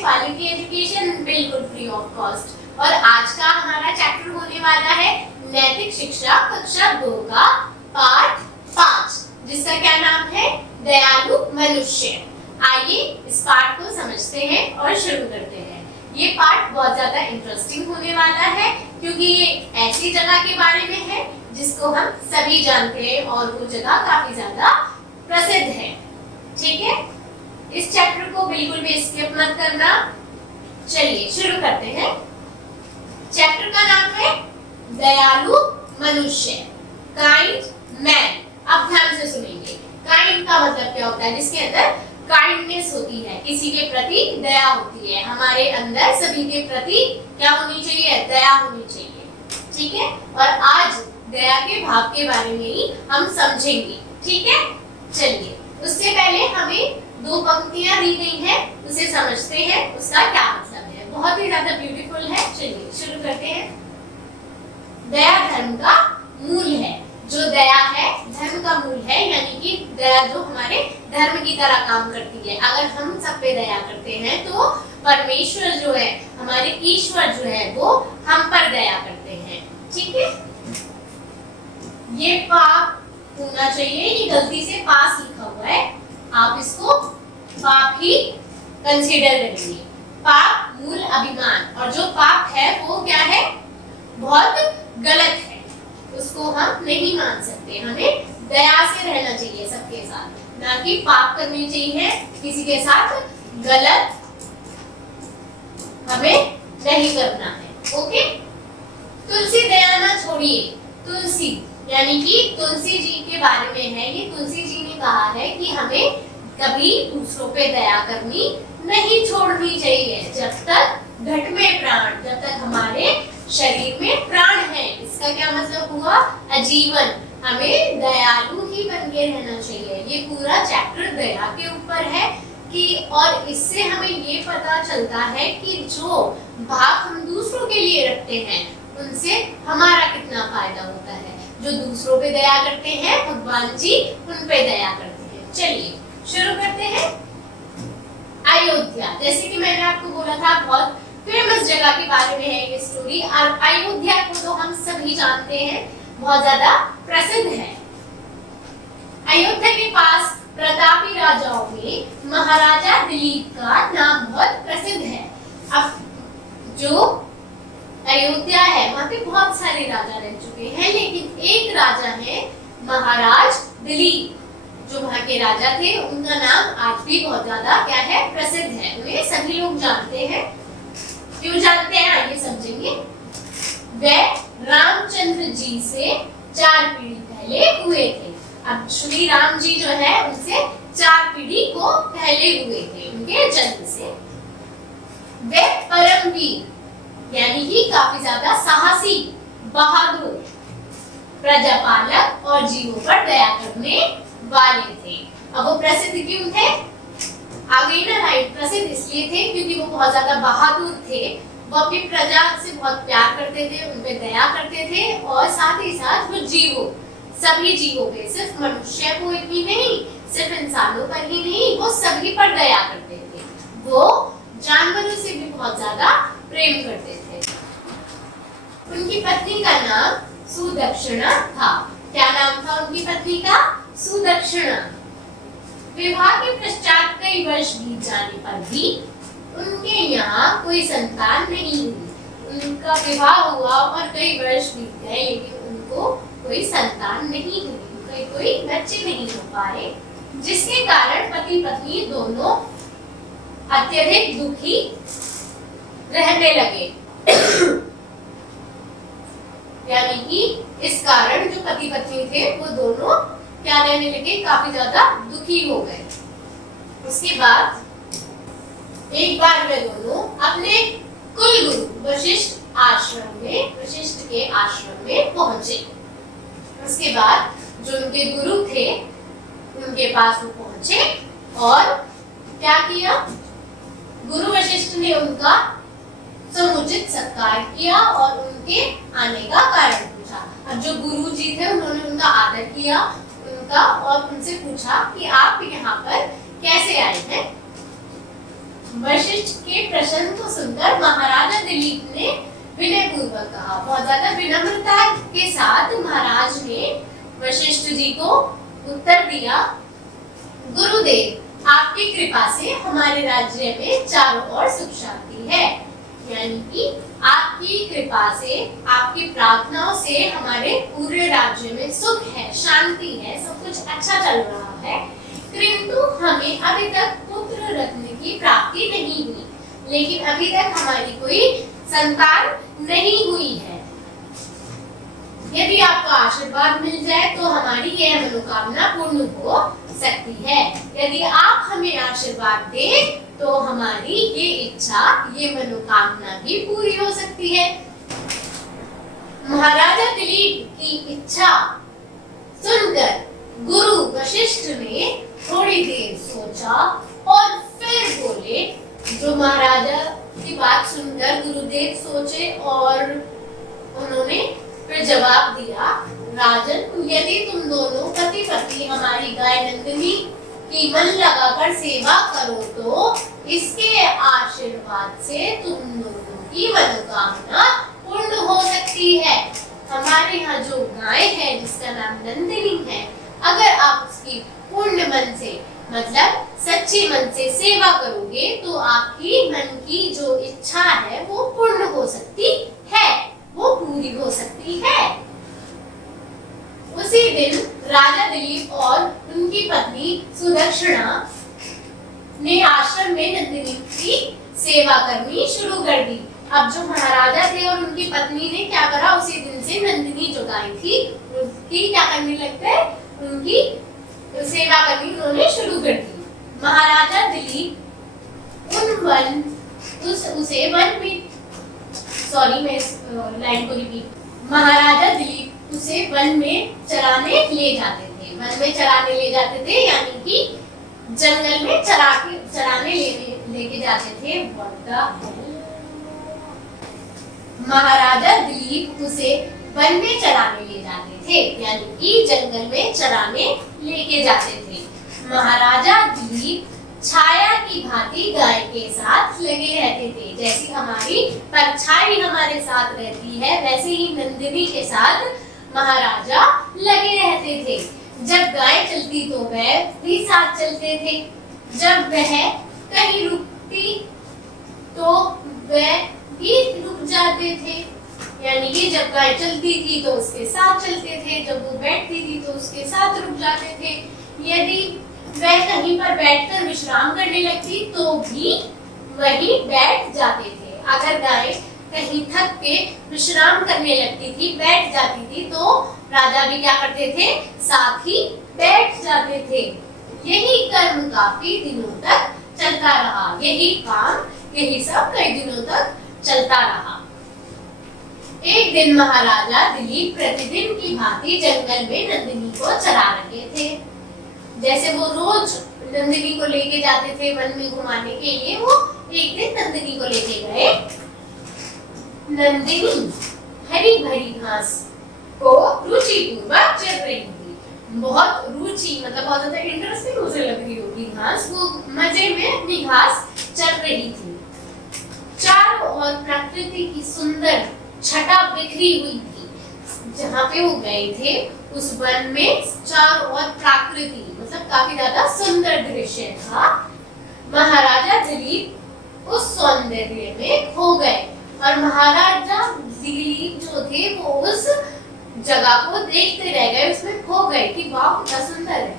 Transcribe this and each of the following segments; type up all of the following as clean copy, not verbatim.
Quality education बिल्कुल free of cost. और आज का हमारा चैप्टर होने वाला है नैतिक शिक्षा कक्षा 2 का पाठ 5, जिसका क्या नाम है, दयालु मनुष्य। आइए इस पाठ को समझते हैं और शुरू करते हैं। ये पाठ बहुत ज्यादा इंटरेस्टिंग होने वाला है क्योंकि ये ऐसी जगह के बारे में है जिसको हम सभी जानते हैं और वो जगह काफी ज्यादा प्रसिद्ध है। ठीक है, इस चैप्टर को बिल्कुल भी स्किप मत करना। चलिए शुरू करते हैं। चैप्टर का नाम है दयालु मनुष्य, काइंड मैन। अब ध्यान से सुनेंगे। काइंड का मतलब क्या होता है, जिसके अंदर काइंडनेस होती है, किसी के प्रति दया होती है। हमारे अंदर सभी के प्रति क्या होनी चाहिए, दया होनी चाहिए। ठीक है, और आज दया के भाव के बारे में ही हम समझेंगे। ठीक है, चलिए उससे पहले हमें 2 पंक्तियां दी गई हैं, उसे समझते हैं, उसका क्या मतलब है। बहुत ही ज्यादा ब्यूटीफुल है। चलिए शुरू करते हैं। दया धर्म का मूल है। जो दया है धर्म का मूल है, यानी कि दया जो हमारे धर्म की तरह काम करती है। अगर हम सब पे दया करते हैं तो परमेश्वर जो है, हमारे ईश्वर जो है, वो हम पर दया करते हैं। ठीक है, ये पाप होना चाहिए, ये गलती से पास लिखा हुआ है, आप इसको पाप ही कंसीडर करेंगे। पाप मूल अभिमान, और जो पाप है वो क्या है, बहुत गलत है, उसको हम नहीं मान सकते। हमें दया से रहना चाहिए सबके साथ, ना कि पाप करनी चाहिए किसी के साथ। गलत हमें नहीं करना है। ओके, तुलसी दया ना छोड़िए। तुलसी यानी कि तुलसी जी के बारे में है ये। तुलसी जी ने कहा है कि हमें कभी दूसरों पे दया करनी नहीं छोड़नी चाहिए जब तक घट में प्राण, जब तक हमारे शरीर में प्राण है। इसका क्या मतलब हुआ, आजीवन हमें दयालु ही बन के रहना चाहिए। ये पूरा चैप्टर दया के ऊपर है कि, और इससे हमें ये पता चलता है कि जो भाव हम दूसरों के लिए रखते हैं उनसे हमारा कितना फायदा होता है। जो दूसरों पे दया करते हैं भगवान जी उन पे दया करते हैं। चलिए शुरू करते हैं। अयोध्या, जैसे कि मैंने आपको बोला था, बहुत फेमस जगह के बारे में है ये स्टोरी। और अयोध्या को तो हम सभी जानते हैं, बहुत ज्यादा प्रसिद्ध है। अयोध्या के पास प्रतापी राजाओं में महाराजा दिलीप का नाम बहुत प्रसिद्ध है। अब जो अयोध्या है वहां पे बहुत सारे राजा रह चुके हैं, लेकिन एक राजा है महाराज दिलीप, जो वहां के राजा थे। उनका नाम आज भी बहुत ज्यादा क्या है, प्रसिद्ध है। उन्हें सभी लोग जानते हैं। क्यों जानते हैं आइए समझेंगे। वे रामचंद्र जी से 4 पीढ़ी पहले हुए थे। अब श्री राम जी जो है उनसे 4 पीढ़ी को पहले हुए थे, उनके जन्म से। वे परमवीर यानी कि काफी ज्यादा साहसी, बहादुर, प्रजापालक और जीवों पर दया करने वाले थे। अब वो प्रसिद्ध क्यों थे, आ गई ना राइट। प्रसिद्ध इसलिए थे क्योंकि वो बहुत ज्यादा बहादुर थे। वो अपनी प्रजा से बहुत प्यार करते थे, उन पे दया करते थे, और साथ ही साथ वो जीवों, सभी जीवों पे, सिर्फ मनुष्य को ही नहीं, सिर्फ इंसानों पर ही नहीं, वो सभी पर दया करते थे। वो जानवरों से भी बहुत ज्यादा प्रेम करते थे। उनकी पत्नी का नाम सुदक्षिणा था। क्या नाम था उनकी पत्नी का, सुदक्षिणा। विवाह के पश्चात कई वर्ष बीत जाने पर भी उनके यहाँ कोई संतान नहीं हुई। उनका विवाह हुआ और कई वर्ष बीत गए, लेकिन उनको कोई संतान नहीं हुई, उनके कोई बच्चे नहीं हो पाए, जिसके कारण पति पत्नी दोनों अत्यधिक दुखी रहने लगे। यानी कि इस कारण जो पति पत्नी थे वो दोनों क्या रहने लगे, काफी ज्यादा दुखी हो गए। उसके बाद एक बार वे दोनों अपने कुल गुरु वशिष्ठ आश्रम में, वशिष्ठ के आश्रम में पहुंचे। उसके बाद जो उनके गुरु थे उनके पास वो पहुंचे और क्या किया, गुरु वशिष्ठ ने उनका समुचित सत्कार किया और उनके आने का कारण पूछा। अब जो गुरु जी थे उन्होंने उनका आदर किया और उनसे पूछा कि आप यहाँ पर कैसे आए हैं। वशिष्ठ के प्रश्न को सुनकर महाराजा दिलीप ने विनय पूर्वक कहा। बहुत ज्यादा विनम्रता के साथ महाराज ने वशिष्ठ जी को उत्तर दिया, गुरुदेव आपकी कृपा से हमारे राज्य में चारों ओर सुख शांति है। यानी कि आपकी कृपा से, आपकी प्रार्थनाओं से हमारे पूरे राज्य में सुख है, शांति है, सब कुछ अच्छा चल रहा है। किंतु हमें अभी तक पुत्र रत्न की प्राप्ति नहीं हुई, लेकिन अभी तक हमारी कोई संतान नहीं हुई है। यदि आपका आशीर्वाद मिल जाए तो हमारी यह मनोकामना पूर्ण हो सकती है। यदि आप हमें आशीर्वाद दें तो हमारी ये इच्छा, ये मनोकामना भी पूरी हो सकती है। महाराजा दिलीप की इच्छा सुनकर गुरु वशिष्ठ ने थोड़ी देर सोचा और फिर बोले। जो महाराजा की बात सुनकर गुरुदेव सोचे और उन्होंने फिर जवाब दिया, राजन यदि तुम दोनों पति पत्नी हमारी गाय नंदिनी की मन लगाकर सेवा करो तो इसके आशीर्वाद से तुम दोनों की मनोकामना पूर्ण हो सकती है। हमारे यहाँ जो गाय है जिसका नाम नंदिनी है, अगर आप उसकी पूर्ण मन से, मतलब सच्चे मन से सेवा करोगे तो आपकी मन की जो इच्छा है वो पूर्ण हो सकती है, वो पूरी हो सकती है। उसी दिन राजा दिलीप और उनकी पत्नी सुदक्षिणा ने आश्रम में नंदिनी की सेवा करनी शुरू कर दी। अब जो महाराजा थे और उनकी पत्नी ने क्या करा, उसी दिन से नंदिनी जो गाय थी उसकी क्या करने लगते, उनकी सेवा करनी उन्होंने शुरू कर दी। महाराजा दिलीप उसे वन में, सॉरी मैं इस लाइन को रिपीट, महाराजा दिलीप उसे वन में चराने ले जाते थे। वन में चराने ले जाते थे यानी कि जंगल में चराने लेके जाते थे। महाराजा दिलीप उसे वन में चराने ले जाते थे यानी कि जंगल में चराने लेके जाते थे। महाराजा दिलीप छाया की भांति गाय के साथ लगे रहते थे। जैसी हमारी परछाई हमारे साथ रहती है, वैसे ही नंदिनी के साथ महाराजा लगे रहते थे। जब गाय चलती तो वह भी साथ चलते थे, जब वह कहीं रुकती तो वह भी रुक जाते थे। यानी कि जब गाय चलती थी तो उसके साथ चलते थे, जब वो बैठती थी तो उसके साथ रुक जाते थे। यदि वह कहीं पर बैठकर विश्राम करने लगती तो भी वहीं बैठ जाते थे। अगर गाय कहीं थक के विश्राम करने लगती थी, बैठ जाती थी, तो राजा भी क्या करते थे, साथ ही बैठ जाते थे। यही कर्म काफी दिनों तक चलता रहा, यही काम, यही सब कई दिनों तक चलता रहा। एक दिन महाराजा दिलीप प्रतिदिन की भांति जंगल में नंदिनी को चरा रहे थे। जैसे वो रोज नंदिनी को लेके जाते थे वन में घुमाने के लिए, वो एक दिन नंदिनी को लेके गए। नंदिनी हरी भरी घास को रुचि पूर्वक चर रही थी। बहुत रुचि मतलब बहुत ज्यादा इंटरेस्टिंग उसे लग रही होगी घास, वो मजे में अपनी घास चर रही थी। चारों ओर प्रकृति की सुंदर छटा बिखरी हुई थी। जहाँ पे वो गए थे उस वन में चारों ओर प्रकृति मतलब काफी ज्यादा सुंदर दृश्य था। महाराजा दिलीप उस सौंदर्य में खो गए और महाराजा दिलीप जो थे वो उस जगह को देखते रह गए, उसमें खो गए कि वाह कितना सुंदर है।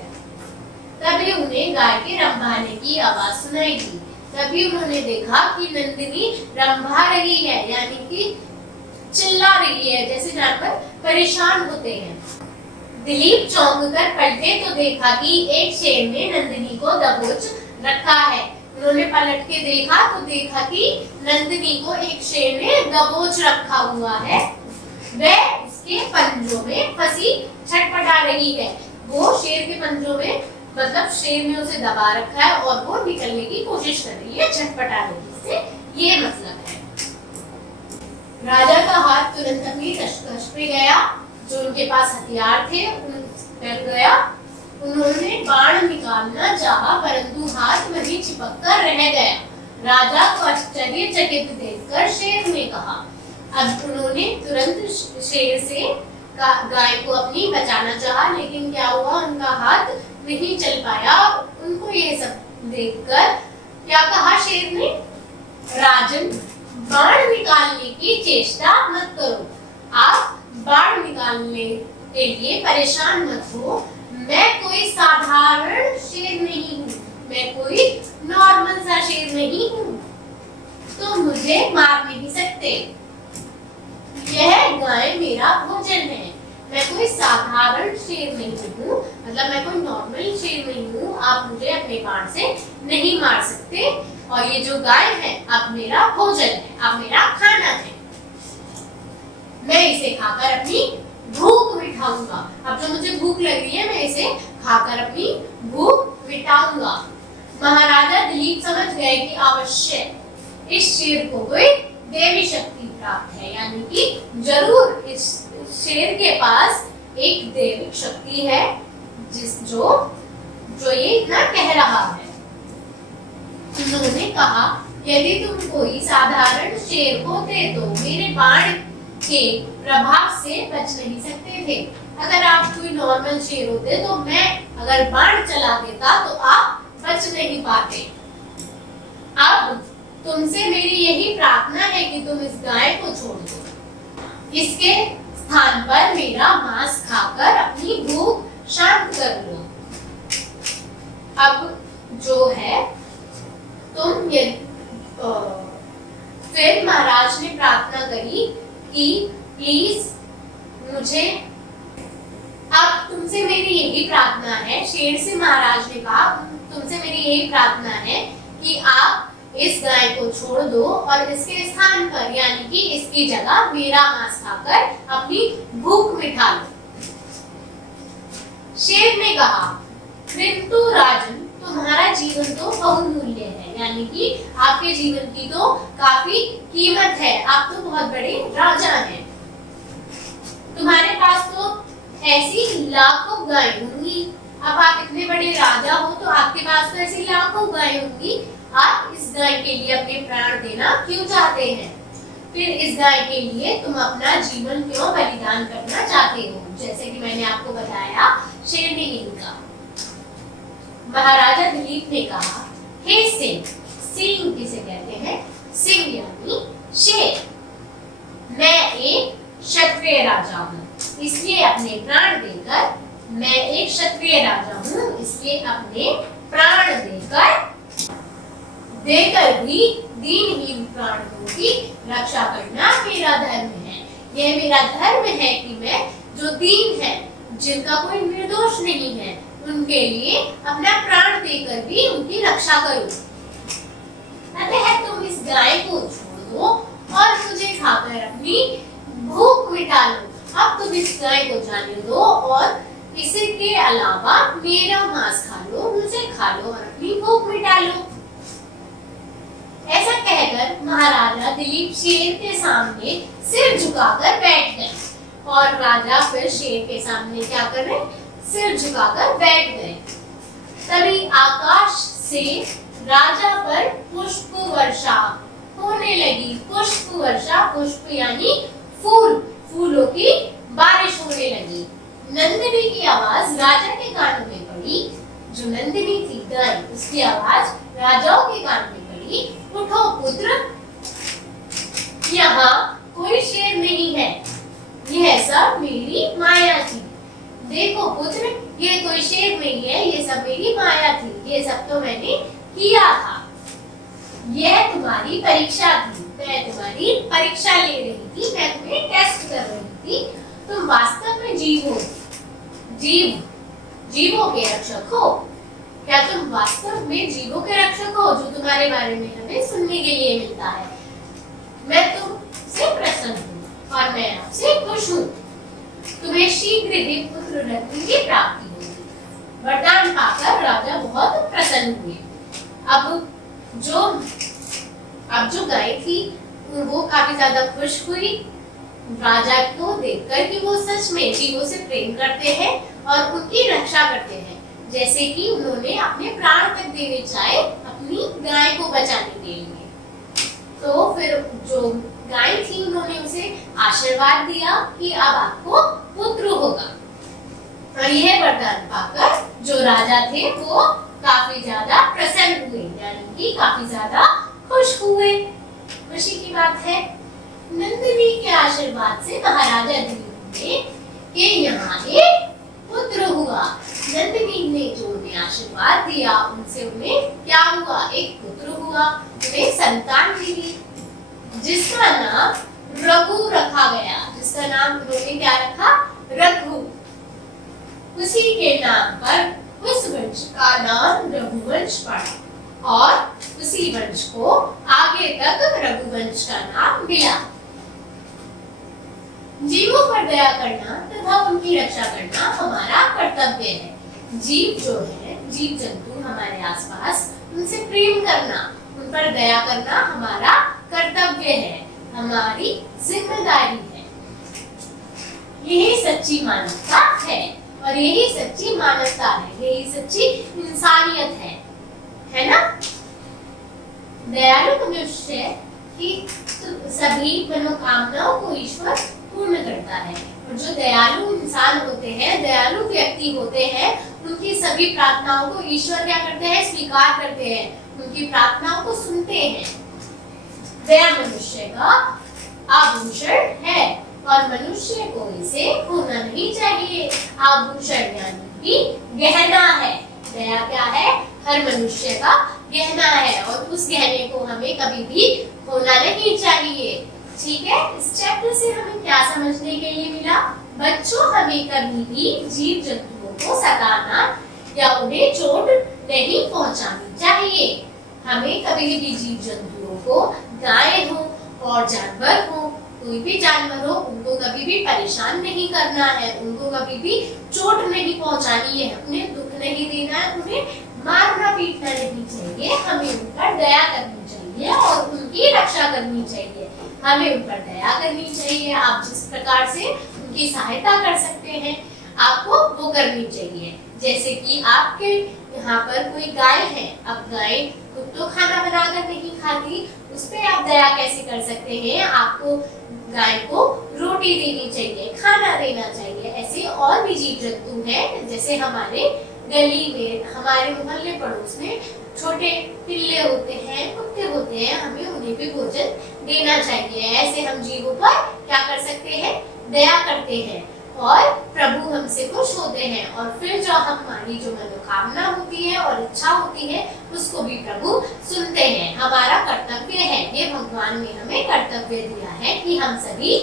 तभी उन्हें गाय के रंभाने की आवाज सुनाई दी। तभी उन्होंने देखा कि नंदिनी रंभा रही है, यानी कि चिल्ला रही है, जैसे जानवर परेशान होते हैं। दिलीप चौंक कर पलटे तो देखा कि एक शेर ने नंदिनी को दबोच रखा है। उन्होंने पलट के देखा तो देखा कि नंदिनी को एक शेर ने दबोच रखा हुआ है। वह उसके पंजों में फंसी छटपटा रही है। वो शेर के पंजों में मतलब शेर ने उसे दबा रखा है और वो निकलने की कोशिश कर रही है छटपटा रही से, ये मतलब है। राजा का हाथ तुरंत अपनी तशकश पे गया, जो उनके पास हथियार थे उन पर गया। उन्होंने बाण निकालना चाहा परंतु हाथ वहीं चिपक कर रह गया। राजा को आश्चर्यचकित देखकर शेर ने कहा। अब उन्होंने तुरंत शेर से गाय को अपनी बचाना चाहा, लेकिन क्या हुआ, उनका हाथ नहीं चल पाया। उनको ये सब देखकर क्या कहा शेर ने, राजन, बाण निकालने की चेष्टा मत करो। आप बाण निकालने के लिए परेशान मत हो। मैं कोई साधारण शेर नहीं हूँ, मैं कोई नॉर्मल सा शेर नहीं हूँ, तो मुझे मार नहीं सकते। यह गाय मेरा भोजन है। मैं कोई साधारण शेर नहीं हूँ, मतलब मैं कोई नॉर्मल शेर नहीं हूँ। आप मुझे अपने बाण से नहीं मार सकते। और ये जो गाय है अब मेरा भोजन है, अब मेरा खाना है। मैं इसे खाकर अपनी भूख मिटाऊंगा। अब जो मुझे भूख लग रही है, मैं इसे खाकर अपनी भूख मिटाऊंगा। महाराजा दिलीप समझ गए कि अवश्य इस शेर को कोई देवी शक्ति प्राप्त है, यानी कि जरूर इस शेर के पास एक देवी शक्ति है, जो ये इतना कह रहा है। उन्होंने कहा, यदि तुम कोई साधारण शेर होते तो मेरे बाण के प्रभाव से बच नहीं सकते थे। अगर आप कोई नॉर्मल शेर होते तो मैं अगर बाण चला देता तो आप बच नहीं पाते। अब तुमसे मेरी यही प्रार्थना है कि तुम इस गाय को छोड़ दो। इसके स्थान पर मेरा मांस खाकर अपनी भूख शांत कर लो। अब जो है फिर महाराज ने प्रार्थना करी कि प्लीज मुझे, अब तुमसे मेरी यही प्रार्थना है, शेर से महाराज ने कहा, तुमसे मेरी यही प्रार्थना है कि आप इस गाय को छोड़ दो और इसके स्थान पर, यानी कि इसकी जगह मेरा मांस खाकर अपनी भूख मिटा लो। शेर ने कहा, किंतु राजन, तुम्हारा जीवन तो बहुमूल्य है, यानी कि आपके जीवन की तो काफी कीमत है, आप तो बहुत बड़े राजा हैं। तुम्हारे पास तो ऐसी लाखों गाय होंगी। अब आप इतने बड़े राजा हो तो आपके पास तो ऐसी लाखों गाय होंगी। आप इस गाय के लिए अपने प्राण देना क्यों चाहते हैं? फिर इस गाय के लिए तुम अपना जीवन क्यों बलिदान करना चाहते हो? जैसे कि मैंने आपको बताया, शेर ने यही कहा। महाराजा दिलीप ने कहा, हे सिंह, सिंह किसे कहते हैं? सिंह यानी शेर। मैं एक क्षत्रिय राजा हूँ, इसलिए अपने प्राण देकर, मैं एक क्षत्रिय राजा हूँ, इसलिए अपने प्राण देकर भी दीनहीन प्राणियों की रक्षा करना मेरा धर्म है। यह मेरा धर्म है कि मैं जो दीन है, जिनका कोई निर्दोष नहीं है, उनके लिए अपना प्राण देकर भी उनकी रक्षा करूं। अतः तुम इस गाय को छोड़ दो और मुझे खाकर अपनी भूख मिटा लो। अब तुम इस गाय को जाने दो और इसके अलावा मेरा मांस खा लो, मुझे खा लो और अपनी भूख मिटा लो। ऐसा कहकर महाराजा दिलीप शेर के सामने सिर झुकाकर बैठ गए और राजा फिर शेर के सामने क्या कर रहे? सिर झुकाकर बैठ गए। तभी आकाश से राजा पर पुष्प वर्षा होने लगी। पुष्प वर्षा, पुष्प यानी फूल, फूलों की बारिश होने लगी। नंदिनी की आवाज राजा के कानों में पड़ी। जो नंदिनी थी गाय, उसकी आवाज राजाओं के कान में पड़ी, उठो पुत्र, यहाँ कोई शेर नहीं है, यह सब मेरी माया थी। देखो पुत्र, ये कोई शेर नहीं है, ये सब मेरी माया थी, ये सब तो मैंने किया था। यह तुम्हारी परीक्षा थी, मैं तुम्हारी परीक्षा ले रही थी, मैं तुम्हें टेस्ट कर रही थी। तुम वास्तव में जीवों के रक्षक हो। क्या तुम वास्तव में जीवों के रक्षक हो, जो तुम्हारे बारे में हमें सुनने के लिए मिलता है? मैं तुमसे प्रसन्न हूँ और मैं आपसे खुश हूँ। तुम्हें शीघ्र ही पुत्र रत्न की प्राप्ति होगी। वरदान पाकर राजा बहुत प्रसन्न हुए। अब जो गाय थी वो काफी ज्यादा खुश हुई राजा को देखकर कि वो सच में जीवों से प्रेम करते हैं और उनकी रक्षा करते हैं, जैसे कि उन्होंने अपने प्राण तक देने चाहे अपनी अपनी गाय को बचाने के लिए। तो फिर जो गाय थी उन्होंने उसे आशीर्वाद दिया कि अब आपको पुत्र होगा। और यह वरदान पाकर जो राजा थे वो काफी ज्यादा प्रसन्न हुए, यानी कि काफी ज्यादा खुश हुए। खुशी की बात है। नंदिनी के आशीर्वाद से महाराजा दिलीप ने कि यहाँ एक पुत्र हुआ। नंदिनी ने जो उन्हें आशीर्वाद दिया उनसे उन्हें क्या हुआ, एक पुत्र हुआ, उन्हें संतान मिली जिसका नाम रघु रखा गया। जिसका नाम उन्होंने क्या रखा, रघु। उसी के नाम पर उस वंश का नाम रघुवंश पड़ा और उसी वंश को आगे तक रघुवंश का नाम मिला। जीवों पर दया करना तथा उनकी रक्षा करना हमारा कर्तव्य है। जीव जो है, जीव जंतु हमारे आसपास, उनसे प्रेम करना, उन पर दया करना हमारा कर्तव्य है, हमारी जिम्मेदारी है। यही सच्ची मानवता है और यही सच्ची मानवता है, यही सच्ची इंसानियत है ना। दयालु मनुष्य की सभी मनोकामनाओं को ईश्वर पूर्ण करता है। और जो दयालु इंसान होते हैं, दयालु व्यक्ति होते हैं, उनकी सभी प्रार्थनाओं को ईश्वर क्या करते हैं, स्वीकार करते हैं, उनकी प्रार्थनाओं को सुनते हैं। दया मनुष्य का आभूषण है और मनुष्य को इसे खोना नहीं चाहिए। आभूषण यानी कि गहना है। दया क्या है, हर मनुष्य का गहना है और उस गहने को हमें कभी भी खोना नहीं चाहिए। ठीक है, इस चैप्टर से हमें क्या समझने के लिए मिला, बच्चों हमें कभी भी जीव जंतुओं को सताना या उन्हें चोट नहीं पहुंचानी चाहिए। हमें कभी भी जीव जंतुओं को, गाय हो और जानवर हो, कोई भी जानवर हो, उनको कभी भी परेशान नहीं करना है, उनको कभी भी चोट नहीं पहुंचानी है, उन्हें दुख नहीं देना है, उन्हें मारना पीटना नहीं चाहिए। हमें उन पर दया करनी चाहिए और उनकी रक्षा करनी चाहिए। हमें उन पर दया करनी चाहिए। आप जिस प्रकार से उनकी सहायता कर सकते हैं आपको वो करनी चाहिए। जैसे कि आपके यहाँ पर कोई गाय है, अब गाय खुद तो खाना बनाकर नहीं खाती, उस पर आप दया कैसे कर सकते हैं, आपको गाय को रोटी देनी चाहिए, खाना देना चाहिए। ऐसे और भी जीव जंतु हैं, जैसे हमारे गली में, हमारे मोहल्ले पड़ोस में छोटे पिल्ले होते हैं, कुत्ते होते हैं, हमें उन्हें भी भोजन देना चाहिए। ऐसे हम जीवों पर क्या कर सकते हैं, दया करते हैं और प्रभु हमसे खुश होते हैं और फिर जो हमारी जो मनोकामना होती है और इच्छा होती है उसको भी प्रभु सुनते हैं। हमारा कर्तव्य है, ये भगवान ने हमें कर्तव्य दिया है कि हम सभी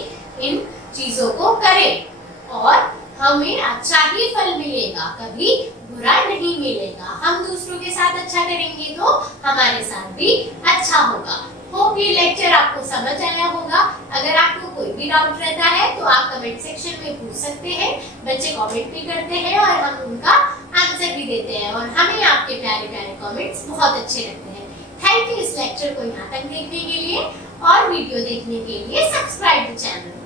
इन चीजों को करें और हमें अच्छा ही फल मिलेगा, कभी बुरा नहीं मिलेगा। हम दूसरों के साथ अच्छा करेंगे तो हमारे साथ भी अच्छा होगा। होप ये लेक्चर आपको समझ आया होगा। अगर आपको कोई भी डाउट रहता है तो आप कमेंट सेक्शन में पूछ सकते हैं। बच्चे कमेंट भी करते हैं और हम उनका आंसर भी देते हैं और हमें आपके प्यारे प्यारे कमेंट्स बहुत अच्छे लगते हैं। थैंक यू इस लेक्चर को यहाँ तक देखने के लिए और वीडियो देखने के लिए सब्सक्राइब द चैनल।